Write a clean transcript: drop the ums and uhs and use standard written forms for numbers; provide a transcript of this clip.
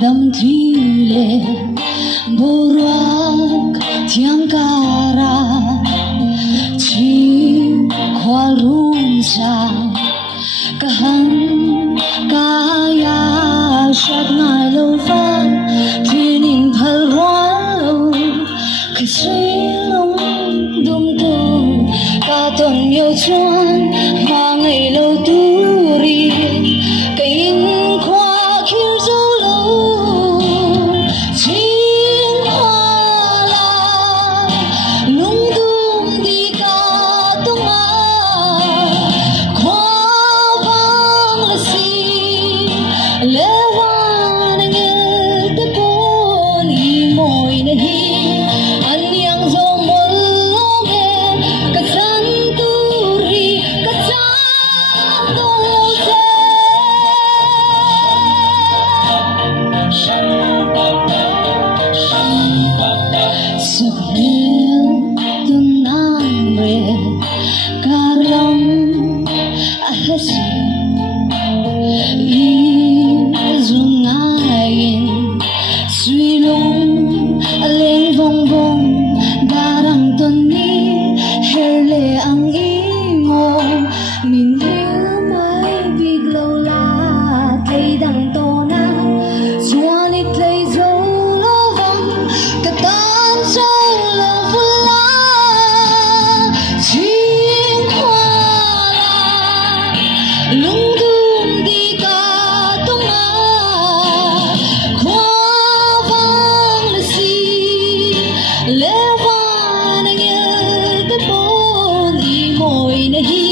Đầm thủy lệ bồ rock thiang cara Chhingkhual rung sa kahang kaya shat ngai lo va thinin phal roa khai suy long dum tu ka tong yêu chuan ma ngày lâu tu ri cái in khoa khiêu dấu lâu Chhingkhual lung tung đi cả tung khoa vang là si lê hoa nghe te pon i môi na hi an yang zo mol lo nghe ka san tu ri ka san tu te Sebenarnya tunang re karam ahasi izungain suilong aleng bong bong darang toni herle ang imo minhil may biglaw la kay dang tona suanit lay zolawang katan zolawala Chhingkhual lung dung di ka tunga khoa vang la si lewan ang te pon i môi na hi